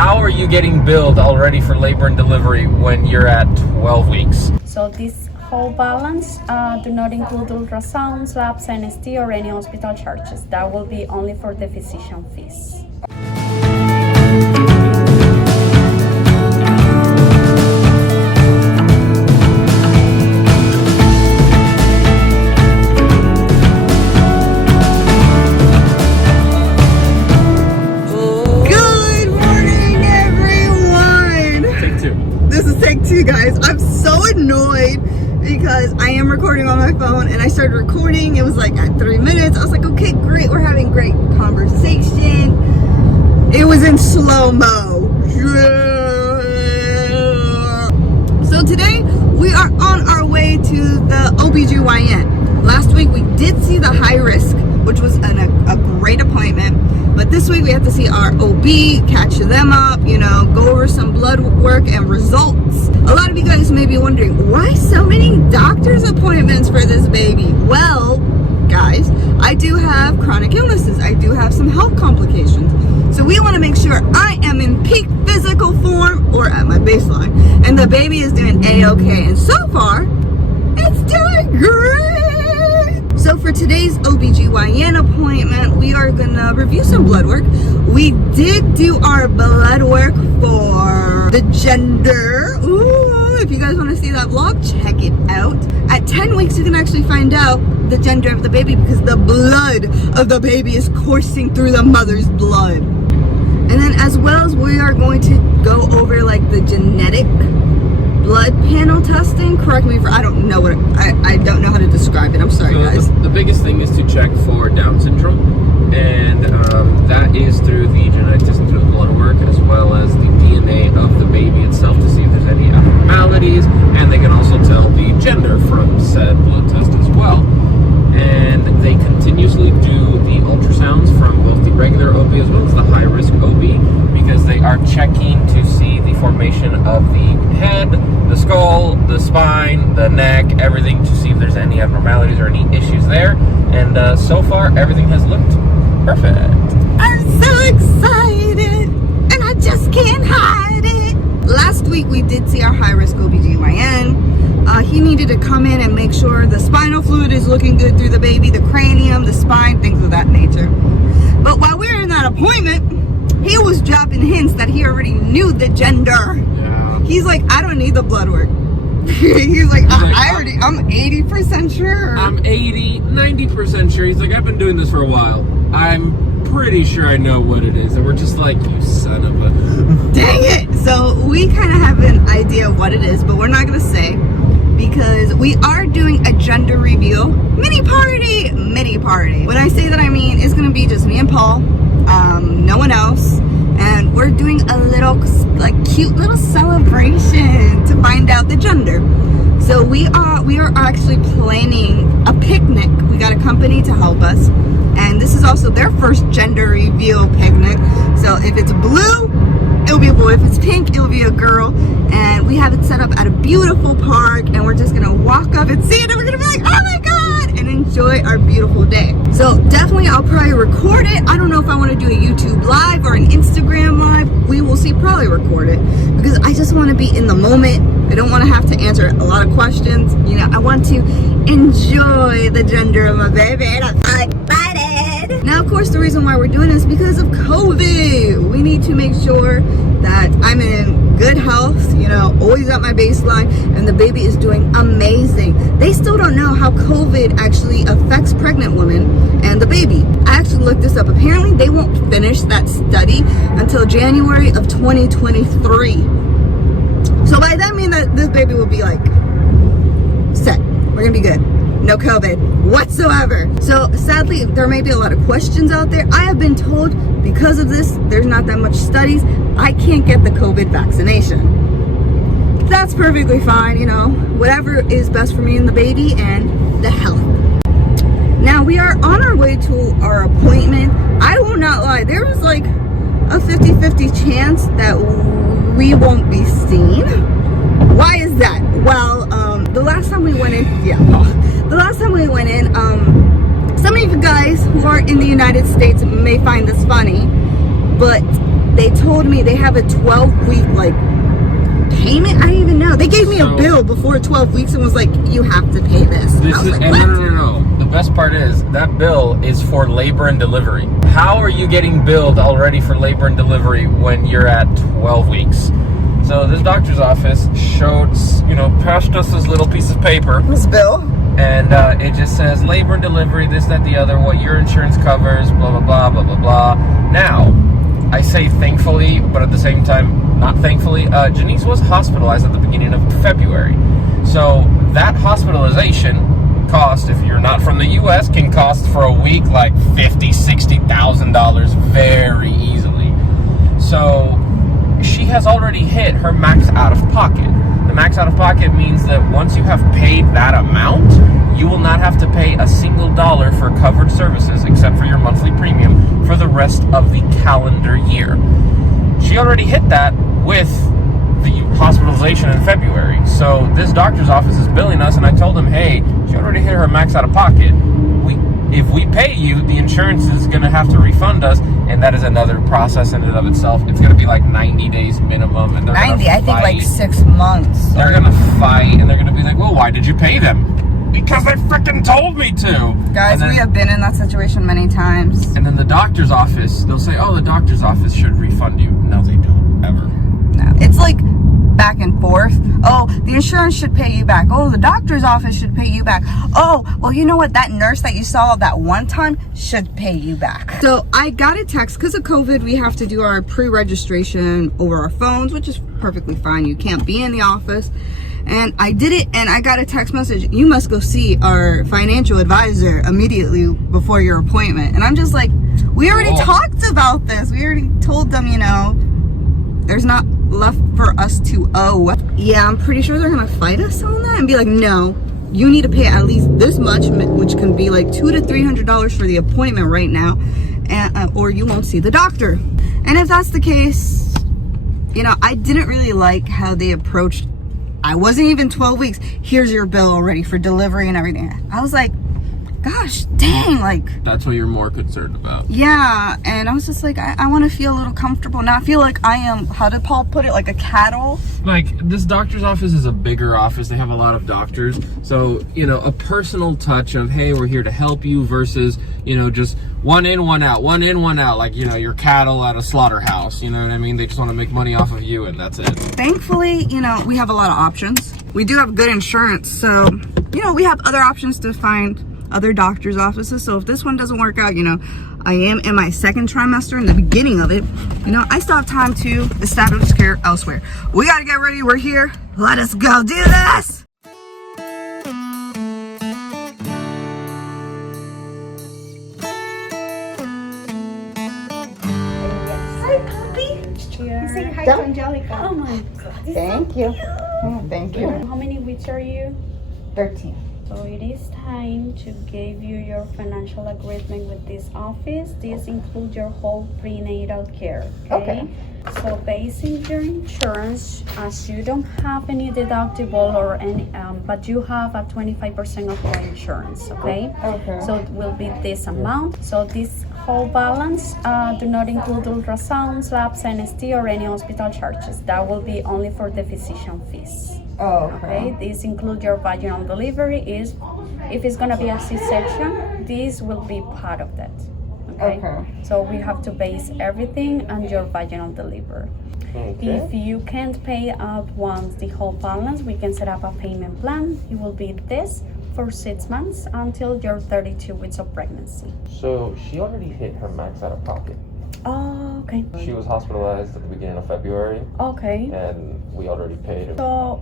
how are you getting billed already for labor and delivery when you're at 12 weeks? So this whole balance do not include ultrasounds, labs, anesthesia, or any hospital charges. That will be only for the physician fees. Guys, I'm so annoyed because I am recording on my phone and I started recording. It was like at 3 minutes. I was like, okay, great. We're having great conversation. It was in slow-mo. So today we are on our way to the OBGYN. Last week we did see the high risk, which was a great appointment. But this week we have to see our OB, catch them up, you know, go over some blood work and results. A lot of you guys may be wondering, why so many doctor's appointments for this baby? Well, guys, I do have chronic illnesses. I do have some health complications. So we want to make sure I am in peak physical form or at my baseline. And the baby is doing A-okay. And so far, it's doing great. So for today's OBGYN appointment, we are gonna review some blood work. We did do our blood work for the gender. Ooh, if you guys wanna see that vlog, check it out. At 10 weeks, you can actually find out the gender of the baby because the blood of the baby is coursing through the mother's blood. And then as well as we are going to go over like the genetic blood panel testing. Correct me if I don't know what I don't know how to describe it. I'm sorry, guys. The biggest thing is to check for Down syndrome, and that is through the genetic testing through the blood work as well as the DNA of the baby itself to see if there's any abnormalities, and they can also tell the gender from said blood test as well. And they continuously do the ultrasounds from both the regular OB as well as the high risk OB because they are checking to see the formation of the head, the skull, the spine, the neck, everything to see if there's any abnormalities or any issues there. And so far, everything has looked perfect. I'm so excited, and I just can't hide it. Last week, we did see our high-risk OBGYN. He needed to come in and make sure the spinal fluid is looking good through the baby, the cranium, the spine, things of that nature. But while we were in that appointment, he was dropping hints that he already knew the gender. Yeah. He's like, I don't need the blood work. He's like, I'm 80% sure. I'm 80, 90% sure. He's like, I've been doing this for a while. I'm pretty sure I know what it is. And we're just like, you son of a... Dang it! So we kind of have an idea of what it is, but we're not going to say because we are doing a gender reveal mini party. When I say that, I mean it's going to be just me and Paul, no one else. And we're doing a little, like, cute little celebration to find out the gender. So we are actually planning a picnic. We got a company to help us. And this is also their first gender reveal picnic. So if it's blue, it'll be a boy. If it's pink, it'll be a girl. And we have it set up at a beautiful park. And we're just going to walk up and see it. And we're going to be like, oh my God, and enjoy our beautiful day. So definitely I'll probably record it. I don't know if I want to do a YouTube live or an Instagram live. We will see, probably record it because I just want to be in the moment. I don't want to have to answer a lot of questions. You know, I want to enjoy the gender of my baby and I'm so excited. Now, of course, the reason why we're doing this is because of COVID. We need to make sure that I'm in good health, you know, always at my baseline, and the baby is doing amazing. They still don't know how COVID actually affects pregnant women and the baby. I actually looked this up. Apparently, they won't finish that study until January of 2023. So by that, I mean that this baby will be like set. We're gonna be good. No COVID whatsoever. So sadly, there may be a lot of questions out there. I have been told because of this, there's not that much studies. I can't get the COVID vaccination. That's perfectly fine, you know, whatever is best for me and the baby and the health. Now we are on our way to our appointment. I will not lie, there was like a 50-50 chance that we won't be seen. Why is that? Well, the last time we went in, some of you guys who are in the United States may find this funny, but they told me they have a 12-week like payment. I didn't even know. They gave me a bill before 12 weeks and was like, you have to pay this. This I was is, like, and what? no. The best part is that bill is for labor and delivery. How are you getting billed already for labor and delivery when you're at 12 weeks? So this doctor's office showed, passed us this little piece of paper. This bill? And it just says labor and delivery, this, that, the other, what your insurance covers, blah, blah, blah, blah, blah, blah. Now, I say thankfully, but at the same time, not thankfully, Janice was hospitalized at the beginning of February. So that hospitalization cost, if you're not from the U.S., can cost for a week like $50,000, $60,000 very easily. So she has already hit her max out of pocket. The max out of pocket means that once you have paid that amount, you will not have to pay a single dollar for covered services except for your monthly premium for the rest of the calendar year. She already hit that with the hospitalization in February. So this doctor's office is billing us, and I told him, hey, she already hit her max out of pocket. If we pay you, the insurance is going to have to refund us, and that is another process in and of itself. It's going to be like 90 days minimum. And 90, I think like 6 months. They're going to fight, and they're going to be like, well, why did you pay them? Because they freaking told me to. Guys, we have been in that situation many times. And then the doctor's office, they'll say, oh, the doctor's office should refund you. No, they don't, ever. No, it's like back and forth. Oh, the insurance should pay you back. Oh, the doctor's office should pay you back. Oh, well, you know what? That nurse that you saw that one time should pay you back. So I got a text because of COVID. We have to do our pre-registration over our phones, which is perfectly fine. You can't be in the office. And I did it, and I got a text message. You must go see our financial advisor immediately before your appointment. And I'm just like, we already talked about this. We already told them, there's not left for us to owe. Yeah, I'm pretty sure they're gonna fight us on that and be like, no, you need to pay at least this much, which can be like $200 to $300 for the appointment right now, and or you won't see the doctor. And if that's the case, I didn't really like how they approached. I wasn't even 12 weeks. Here's your bill already for delivery and everything. I was like, gosh dang, like, that's what you're more concerned about. Yeah, and I was just like, I want to feel a little comfortable, not feel like I am, how did Paul put it, like a cattle? Like, this doctor's office is a bigger office. They have a lot of doctors. So, a personal touch of, hey, we're here to help you versus, just one in, one out, one in, one out. Like, your cattle at a slaughterhouse. You know what I mean? They just want to make money off of you, and that's it. Thankfully, we have a lot of options. We do have good insurance. So, we have other options to find other doctor's offices. So if this one doesn't work out, I am in my second trimester, in the beginning of it, I still have time to establish care elsewhere. We got to get ready. We're here. Let us go do this. Hi, puppy. Cheers. Say hi to Angelica. Oh my god. Thank you. Thank you. How many weeks are you? 13. So it is time to give you your financial agreement with this office. This includes your whole prenatal care. Okay. So basing your insurance, as you don't have any deductible or any, but you have a 25% of your insurance. Okay. Okay. So it will be this amount. So this whole balance do not include ultrasounds, labs, NST, or any hospital charges. That will be only for the physician fees. Oh, Okay, these include your vaginal delivery. If it's gonna be a C-section, this will be part of that. Okay. So we have to base everything on your vaginal delivery. Okay. If you can't pay at once the whole balance, we can set up a payment plan. It will be this for 6 months until your 32 weeks of pregnancy. So she already hit her max out of pocket. Oh, okay. She was hospitalized at the beginning of February, Okay. and we already paid her. So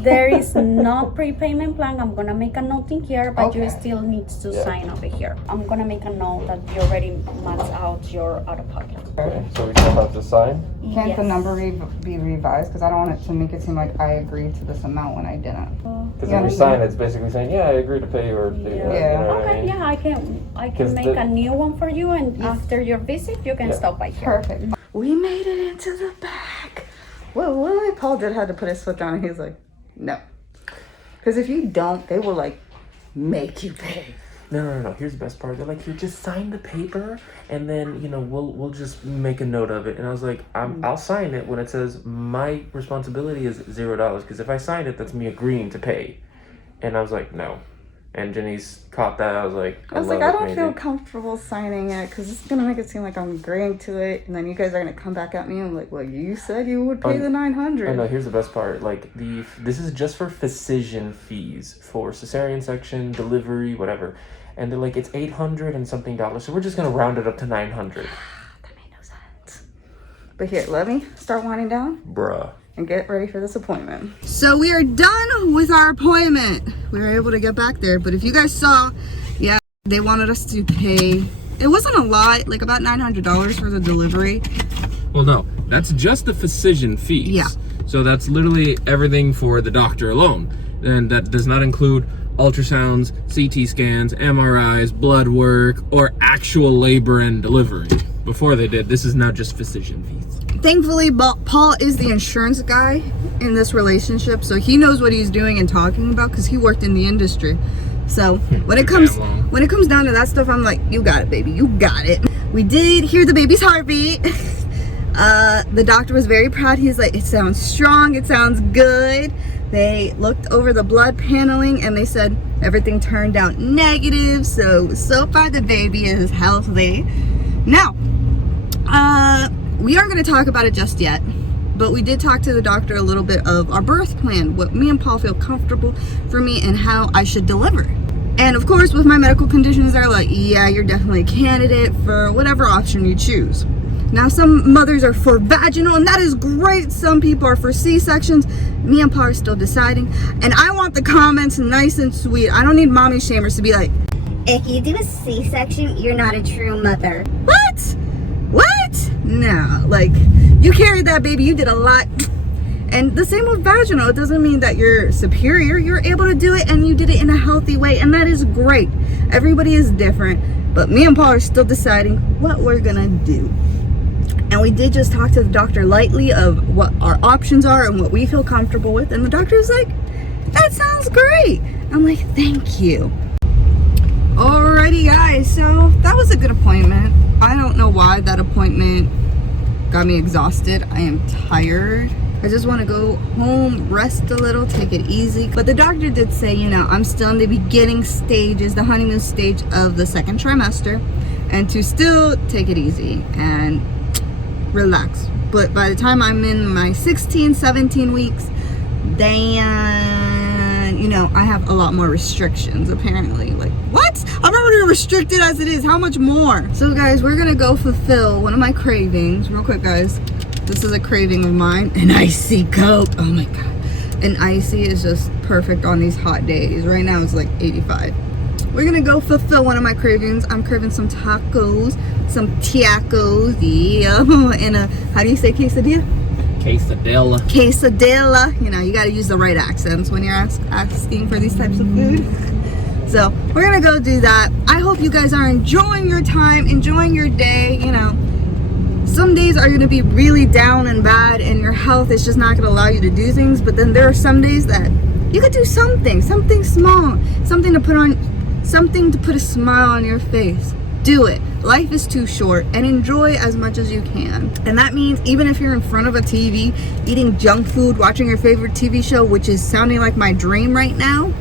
there is no prepayment plan. I'm gonna make a note in here, but you still need to sign over here. I'm gonna make a note that you already maxed out your out of pocket. Okay, so we still have to sign? Can't the number be revised? Because I don't want it to make it seem like I agreed to this amount when I didn't. Because when you sign, it's basically saying, yeah, I agree to pay you, or you know what I mean? Yeah, I can make a new one for you, and after your visit, you can stop by here. Perfect. We made it into the back. Well, Paul had to put his foot down, and he was like, no. Because if you don't, they will, like, make you pay. No. Here's the best part. They're like, here, just sign the paper, and then, you know, we'll just make a note of it. And I was like, I'll sign it when it says my responsibility is $0, because if I sign it, that's me agreeing to pay. And I was like, no. And Janice caught that. I was like, I don't feel comfortable signing it because it's gonna make it seem like I'm agreeing to it, and then you guys are gonna come back at me and like, well, you said you would pay the $900. I know. Here's the best part. Like this is just for physician fees for cesarean section, delivery, whatever. And they're like, it's $800 and something, so we're just gonna round it up to $900. That made no sense. But here, let me start winding down. Bruh. And get ready for this appointment. So we are done with our appointment. We were able to get back there, but if you guys saw, yeah, they wanted us to pay, it wasn't a lot, like about $900 for the delivery. Well, no, that's just the physician fees. Yeah. So that's literally everything for the doctor alone. And that does not include ultrasounds, CT scans, MRIs, blood work, or actual labor and delivery. Before they did, this is now just physician fees. Thankfully, Paul is the insurance guy in this relationship, so he knows what he's doing and talking about because he worked in the industry. So when it comes down to that stuff, I'm like, you got it, baby, you got it. We did hear the baby's heartbeat. The doctor was very proud. He's like, it sounds strong, it sounds good. They looked over the blood paneling and they said everything turned out negative. So far the baby is healthy. Now, we aren't going to talk about it just yet, but we did talk to the doctor a little bit of our birth plan, what me and Paul feel comfortable for me and how I should deliver. And of course, with my medical conditions, they're like, yeah, you're definitely a candidate for whatever option you choose. Now, some mothers are for vaginal, and that is great. Some people are for C-sections. Me and Paul are still deciding. And I want the comments nice and sweet. I don't need mommy shamers to be like, if you do a C-section, you're not a true mother. What? No, like, you carried that baby, you did a lot. And the same with vaginal. It doesn't mean that you're superior. You're able to do it, and you did it in a healthy way, and that is great. Everybody is different, but me and Paul are still deciding what we're gonna do. And we did just talk to the doctor lightly of what our options are and what we feel comfortable with, and the doctor's like, that sounds great. I'm like, thank you. Alrighty guys, so that was a good appointment. I don't know why that appointment got me exhausted. I am tired. I just want to go home, rest a little, take it easy. But the doctor did say, you know, I'm still in the beginning stages, the honeymoon stage of the second trimester, and to still take it easy and relax. But by the time I'm in my 16, 17 weeks, then, you know, I have a lot more restrictions apparently. Like, what? I'm already restricted as it is. How much more? So guys, we're gonna go fulfill one of my cravings real quick, guys. This is a craving of mine, an icy Coke. Oh my god, an icy is just perfect on these hot days. Right now it's like 85. We're gonna go fulfill one of my cravings. I'm craving some tacos, yeah, and a, how do you say quesadilla? Quesadilla. You know, you gotta use the right accents when you're asking for these types of food. So we're gonna go do that. I hope you guys are enjoying your time, enjoying your day. You know, some days are gonna be really down and bad and your health is just not gonna allow you to do things, but then there are some days that you could do something small, something to put a smile on your face. Do it. Life is too short, and enjoy as much as you can. And that means even if you're in front of a TV, eating junk food, watching your favorite TV show, which is sounding like my dream right now,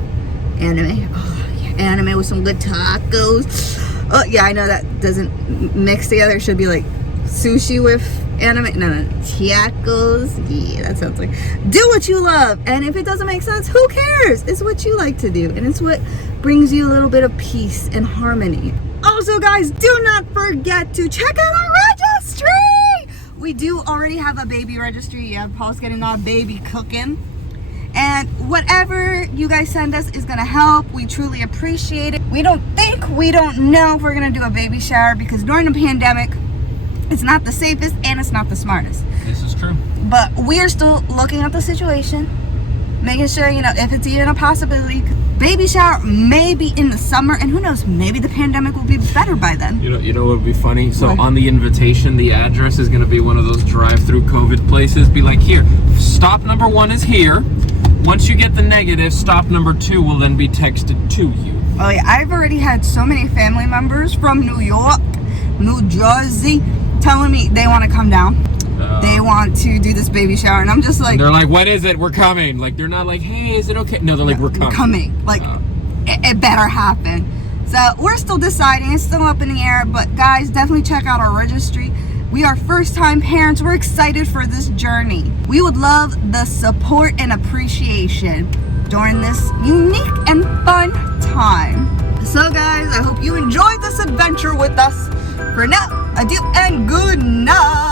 anime. Oh, yeah, anime with some good tacos. Oh yeah, I know that doesn't mix together. It should be like sushi with anime. No, tacos. Yeah, that sounds like, do what you love. And if it doesn't make sense, who cares? It's what you like to do, and it's what brings you a little bit of peace and harmony. Also guys, do not forget to check out our registry. We do already have a baby registry. Yeah, Paul's getting our baby cooking, and whatever you guys send us is gonna help. We truly appreciate it. We don't know if we're gonna do a baby shower because during the pandemic it's not the safest and it's not the smartest. This is true. But we are still looking at the situation, making sure, you know, if it's even a possibility. Baby shower maybe in the summer, and who knows, maybe the pandemic will be better by then. You know what would be funny? So on the invitation, the address is going to be one of those drive-through COVID places. Be like, here, stop number 1 is here. Once you get the negative, stop number 2 will then be texted to you. Oh yeah, I've already had so many family members from New York, New Jersey, telling me they want to come down. They want to do this baby shower, and I'm just like... They're like, what is it? We're coming. Like, they're not like, hey, is it okay? No, they're like, we're coming. Like, it better happen. So, we're still deciding. It's still up in the air, but guys, definitely check out our registry. We are first-time parents. We're excited for this journey. We would love the support and appreciation during this unique and fun time. So, guys, I hope you enjoyed this adventure with us. For now, adieu and good night.